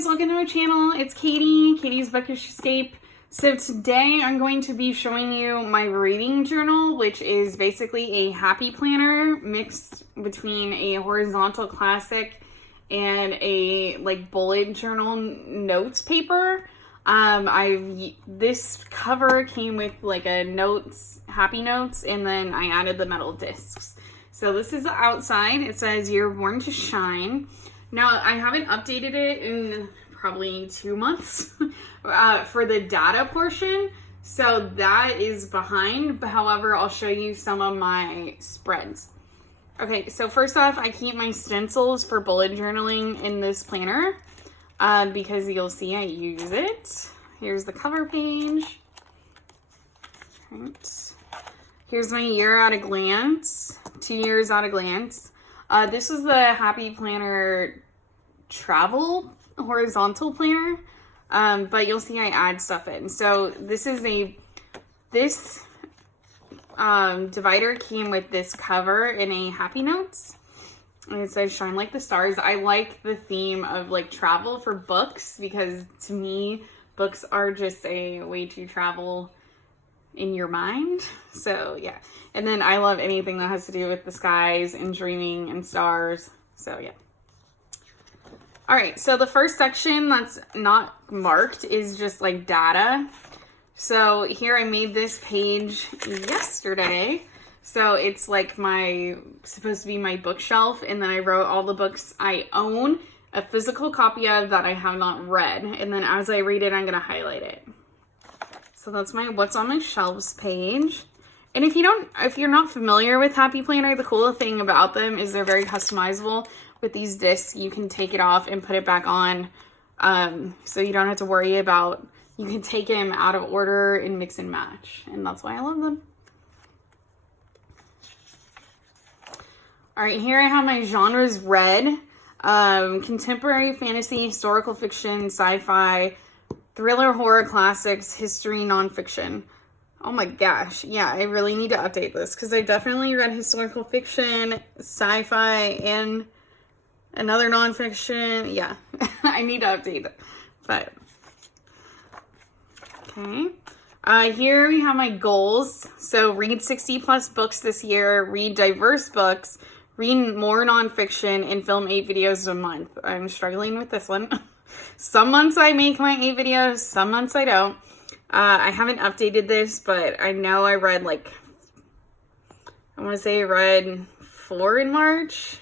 guys, welcome to my channel. It's Katie, Katie's Bookish Escape. So today I'm going to be showing you my reading journal, which is basically a happy planner mixed between a horizontal classic and a like bullet journal notes paper. This cover came with like a notes, happy notes, and then I added the metal discs. So this is the outside. It says "You're born to shine." Now I haven't updated it in probably 2 months for the data portion, so that is behind. But however, I'll show you some of my spreads. Okay, so first off, I keep my stencils for bullet journaling in this planner because you'll see I use it. Here's the cover page. Right. Here's my year at a glance, 2 years at a glance. This is the Happy Planner Travel horizontal planner, but you'll see I add stuff in. So this is this divider came with this cover in a Happy Notes, and it says "Shine like the stars." I like the theme of like travel for books because to me, books are just a way to travel in your mind. So yeah, and then I love anything that has to do with the skies and dreaming and stars. So yeah. All right, so the first section that's not marked is just like data. So here I made this page yesterday. So it's like supposed to be my bookshelf, and then I wrote all the books I own a physical copy of that I have not read. And then as I read it, I'm gonna highlight it. So that's my what's on my shelves page. And if you're not familiar with Happy Planner, the cool thing about them is they're very customizable. With these discs, you can take it off and put it back on, so you don't have to worry about, you can take them out of order and mix and match, and that's why I love them. All right, here I have my genres read. Contemporary fantasy, historical fiction, sci-fi, thriller, horror, classics, history, nonfiction. Oh my gosh, yeah, I really need to update this because I definitely read historical fiction, sci-fi, and another nonfiction. Yeah, I need to update it. But okay, here we have my goals. So read 60 plus books this year, read diverse books, read more nonfiction, and film 8 videos a month. I'm struggling with this one. Some months I make my 8 videos, some months I don't. I haven't updated this, but I know I read I want to say I read 4 in March,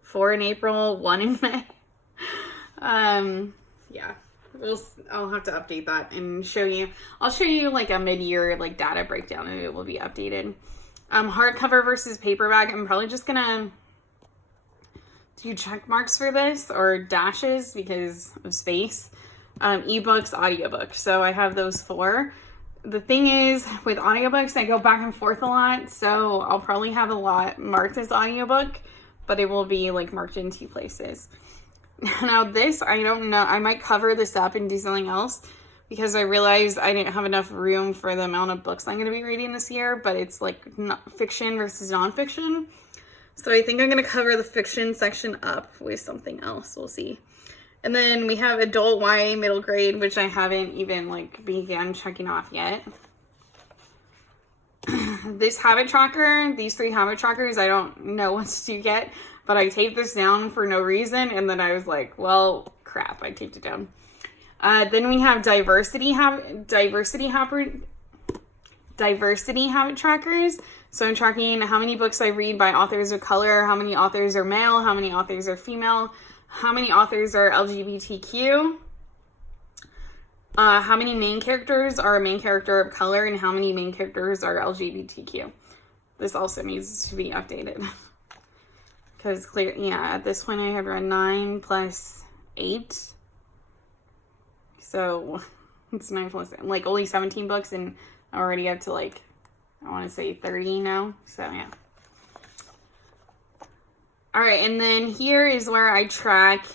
4 in April, 1 in May. Yeah, I'll have to update that and show you. I'll show you like a mid-year like data breakdown, and it will be updated. Hardcover versus paperback. I'm probably just gonna do check marks for this or dashes because of space. Ebooks, audiobooks. So I have those 4. The thing is with audiobooks, I go back and forth a lot, so I'll probably have a lot marked as audiobook, but it will be like marked in 2 places. Now this, I don't know, I might cover this up and do something else because I realized I didn't have enough room for the amount of books I'm going to be reading this year, but it's like fiction versus nonfiction. So I think I'm going to cover the fiction section up with something else. We'll see. And then we have adult YA middle grade, which I haven't even like began checking off yet. This habit tracker, these 3 habit trackers, I don't know what to do yet, but I taped this down for no reason, and then I was like, well, crap, I taped it down. Then we have diversity habit trackers. So I'm tracking how many books I read by authors of color, how many authors are male, how many authors are female, how many authors are LGBTQ, how many main characters are a main character of color, and how many main characters are LGBTQ. This also needs to be updated. Because at this point I have read 9 plus 8. So it's 9 plus, like only 17 books, and I'm already up to like, I want to say 30 now. So yeah. All right, and then here is where I track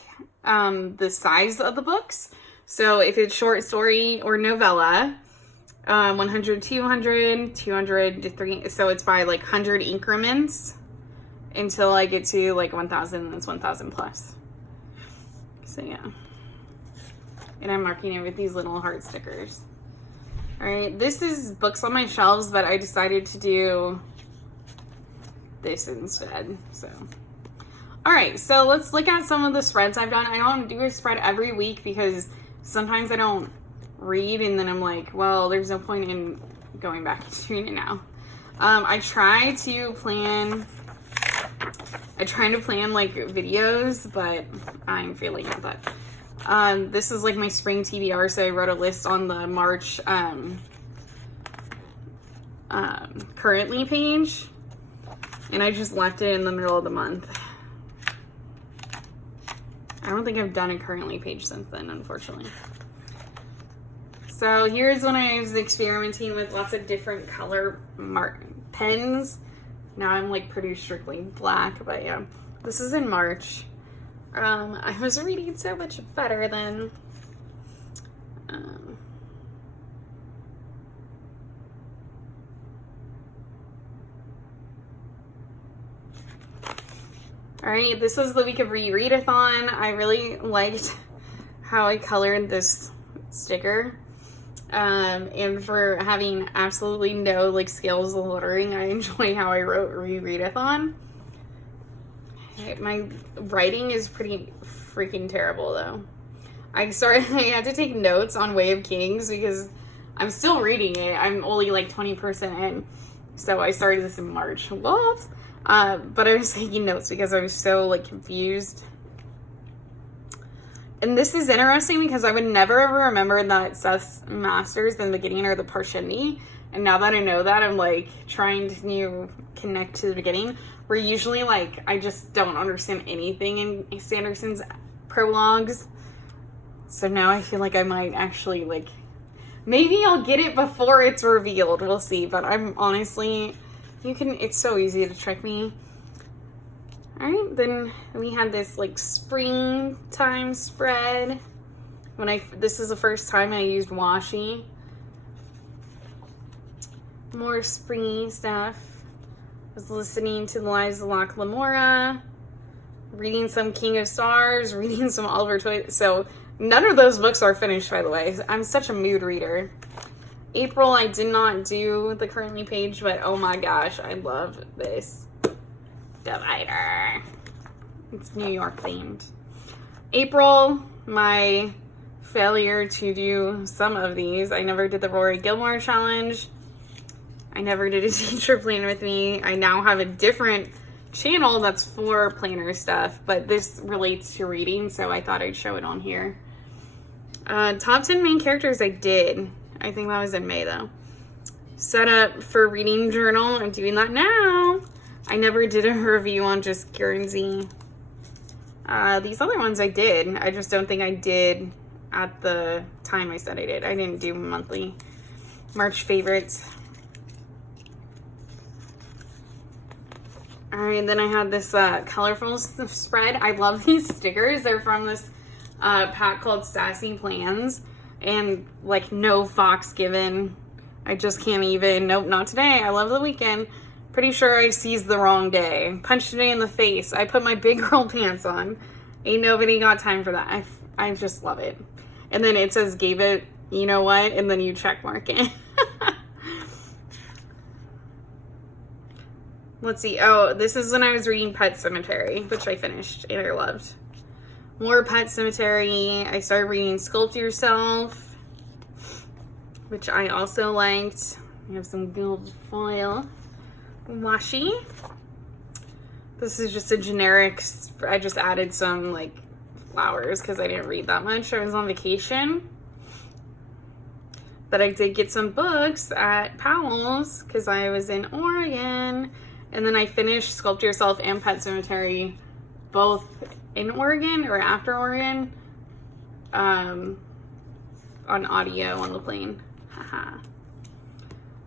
the size of the books. So if it's short story or novella, 100, 200, 200 to 3. So it's by like 100 increments until I get to like 1,000, and it's 1,000 plus. So yeah. And I'm marking it with these little heart stickers. All right, this is books on my shelves, but I decided to do this instead, so. All right, so let's look at some of the spreads I've done. I don't do a spread every week because sometimes I don't read and then I'm like, well, there's no point in going back to doing it now. I try to plan like videos, but I'm failing at that. This is like my spring TBR, so I wrote a list on the March currently page, and I just left it in the middle of the month. I don't think I've done a currently page since then, unfortunately. So here's when I was experimenting with lots of different color pens. Now I'm like pretty strictly black, but yeah. This is in March. I was reading so much better then. Alright, this was the week of Rereadathon. I really liked how I colored this sticker. And for having absolutely no like skills of lettering, I enjoy how I wrote Rereadathon. My writing is pretty freaking terrible though. I had to take notes on Way of Kings because I'm still reading it. I'm only like 20% in. So I started this in March. Whoops. But I was taking notes because I was so like confused. And this is interesting because I would never ever remember that Seth's masters in the beginning are the Parshendi. And now that I know that, I'm like trying to connect to the beginning. Where usually like I just don't understand anything in Sanderson's prologues. So now I feel like I might actually like, maybe I'll get it before it's revealed. We'll see. But I'm honestly, it's so easy to trick me. All right, then we had this like springtime spread. This is the first time I used washi. More springy stuff. Was listening to the Lives of Locke Lamora, reading some King of Stars, reading some Oliver Twist. So none of those books are finished, by the way. I'm such a mood reader. April, I did not do the currently page, but oh my gosh, I love this divider. It's New York themed. April, my failure to do some of these. I never did the Rory Gilmore challenge. I never did a teacher plan with me. I now have a different channel that's for planner stuff, but this relates to reading, so I thought I'd show it on here. Top 10 main characters I did. I think that was in May though. Set up for reading journal. I'm doing that now. I never did a review on just Guernsey. These other ones I did. I just don't think I did at the time I said I did. I didn't do monthly. March favorites. All right, then I had this colorful spread. I love these stickers. They're from this pack called Sassy Plans. And like no fox given. I just can't even. Nope, not today. I love the weekend. Pretty sure I seized the wrong day. Punched it in the face. I put my big girl pants on. Ain't nobody got time for that. I just love it. And then it says gave it, you know what? And then you check mark it. Let's see. Oh, this is when I was reading Pet Sematary, which I finished and I loved. More Pet Sematary. I started reading Sculpt Yourself, which I also liked. We have some gold foil. Washi. This is just a generic, I just added some like flowers because I didn't read that much. I was on vacation. But I did get some books at Powell's because I was in Oregon. And then I finished Sculpt Yourself and Pet Sematary both in Oregon or after Oregon on audio on the plane. Haha.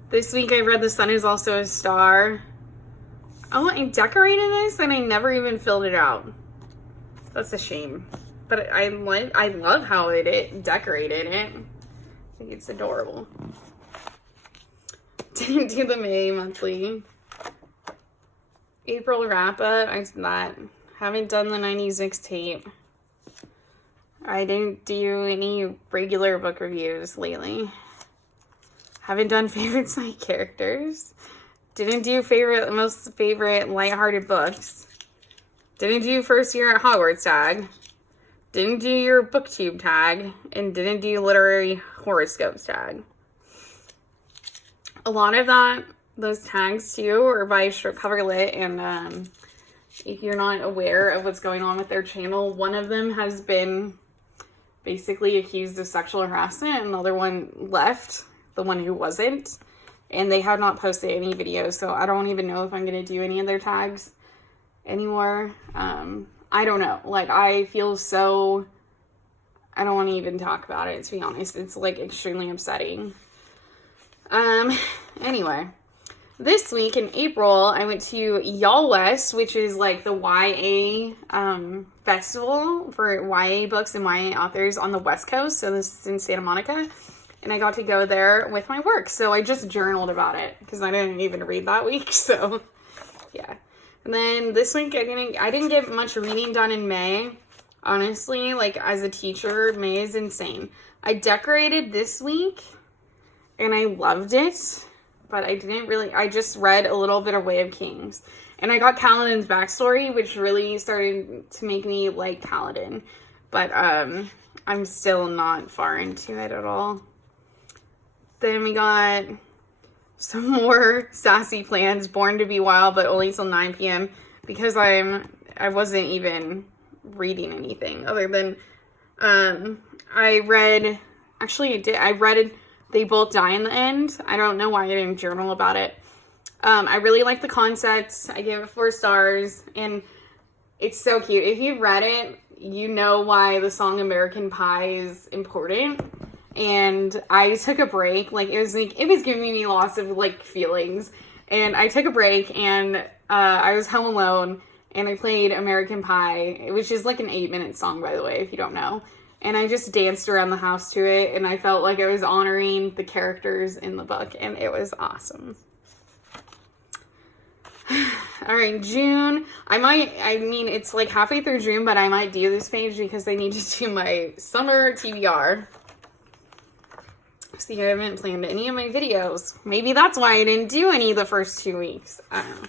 This week I read The Sun Is Also a Star. Oh, I decorated this and I never even filled it out. That's a shame. But I love how it decorated it. I think it's adorable. Didn't do the May monthly. April wrap up. I did that. Haven't done the 90s mixtape. I didn't do any regular book reviews lately. Haven't done favorite side characters. Didn't do most favorite lighthearted books. Didn't do first year at Hogwarts tag. Didn't do your booktube tag. And didn't do literary horoscopes tag. A lot of those tags too are by Short Cover Lit, and if you're not aware of what's going on with their channel, one of them has been basically accused of sexual harassment, and another one left, the one who wasn't, and they have not posted any videos, so I don't even know if I'm going to do any of their tags anymore. I don't know, like, I feel so, I don't want to even talk about it, to be honest. It's like extremely upsetting. Anyway, this week in April, I went to Y'all West, which is like the YA, festival for YA books and YA authors on the West Coast. So this is in Santa Monica, and I got to go there with my work. So I just journaled about it because I didn't even read that week. So yeah. And then this week, I didn't get much reading done in May. Honestly, like as a teacher, May is insane. I decorated this week and I loved it, but I just read a little bit of Way of Kings. And I got Kaladin's backstory, which really started to make me like Kaladin. But I'm still not far into it at all. Then we got some more sassy plans, Born to Be Wild, but only till 9 p.m. because I wasn't even reading anything other than I read They Both Die in the End. I don't know why I didn't journal about it. I really like the concept. I gave it 4 stars, and it's so cute. If you've read it, you know why the song American Pie is important. And I took a break. Like, it was giving me lots of like feelings. And I took a break, and I was home alone, and I played American Pie, which is like an 8-minute song, by the way, if you don't know. And I just danced around the house to it, and I felt like I was honoring the characters in the book, and it was awesome. All right, June. It's like halfway through June, but I might do this page because I need to do my summer TBR. See, I haven't planned any of my videos. Maybe that's why I didn't do any the first 2 weeks. I don't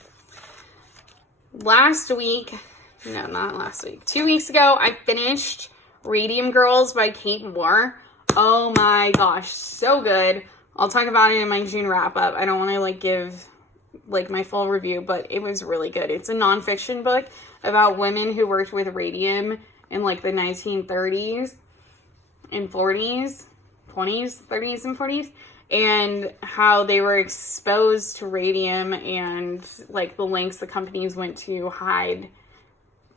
know. 2 weeks ago, I finished Radium Girls by Kate Moore. Oh my gosh, so good. I'll talk about it in my June wrap up. I don't want to like give like my full review, but it was really good. It's a nonfiction book about women who worked with radium in like the 1930s and 40s, 20s, 30s and 40s, and how they were exposed to radium and like the lengths the companies went to hide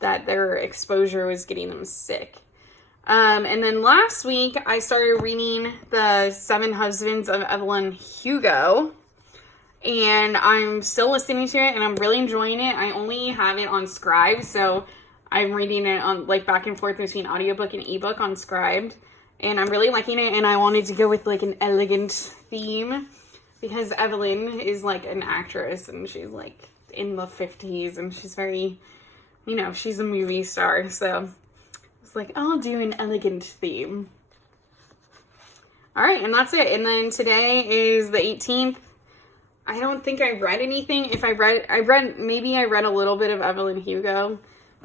that their exposure was getting them sick. And then last week, I started reading The 7 Husbands of Evelyn Hugo, and I'm still listening to it, and I'm really enjoying it. I only have it on Scribd, so I'm reading it on like back and forth between audiobook and ebook on Scribd, and I'm really liking it, and I wanted to go with like an elegant theme, because Evelyn is like an actress, and she's like in the 50s, and she's very, she's a movie star, so like, I'll do an elegant theme. All right, and that's it. And then today is the 18th. I don't think I read anything. I read a little bit of Evelyn Hugo,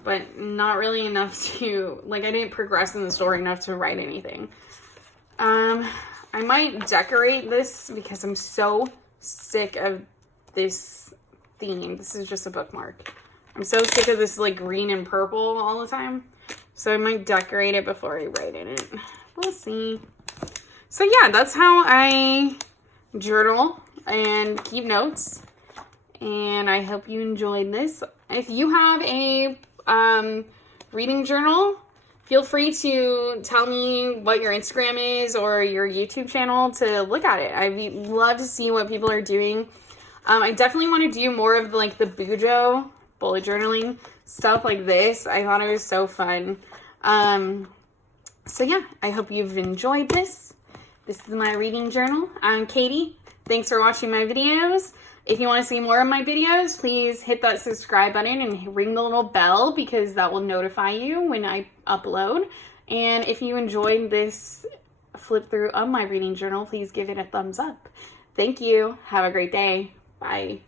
but not really enough to, like, I didn't progress in the story enough to write anything. I might decorate this because I'm so sick of this theme. This is just a bookmark. I'm so sick of this, like, green and purple all the time. So I might decorate it before I write in it. We'll see. So yeah, that's how I journal and keep notes. And I hope you enjoyed this. If you have a reading journal, feel free to tell me what your Instagram is or your YouTube channel to look at it. I'd love to see what people are doing. I definitely want to do more of like the Bujo bullet journaling stuff like this. I thought it was so fun. So yeah, I hope you've enjoyed this. This is my reading journal. I'm Katie. Thanks for watching my videos. If you want to see more of my videos, please hit that subscribe button and ring the little bell because that will notify you when I upload. And if you enjoyed this flip through of my reading journal, please give it a thumbs up. Thank you. Have a great day. Bye.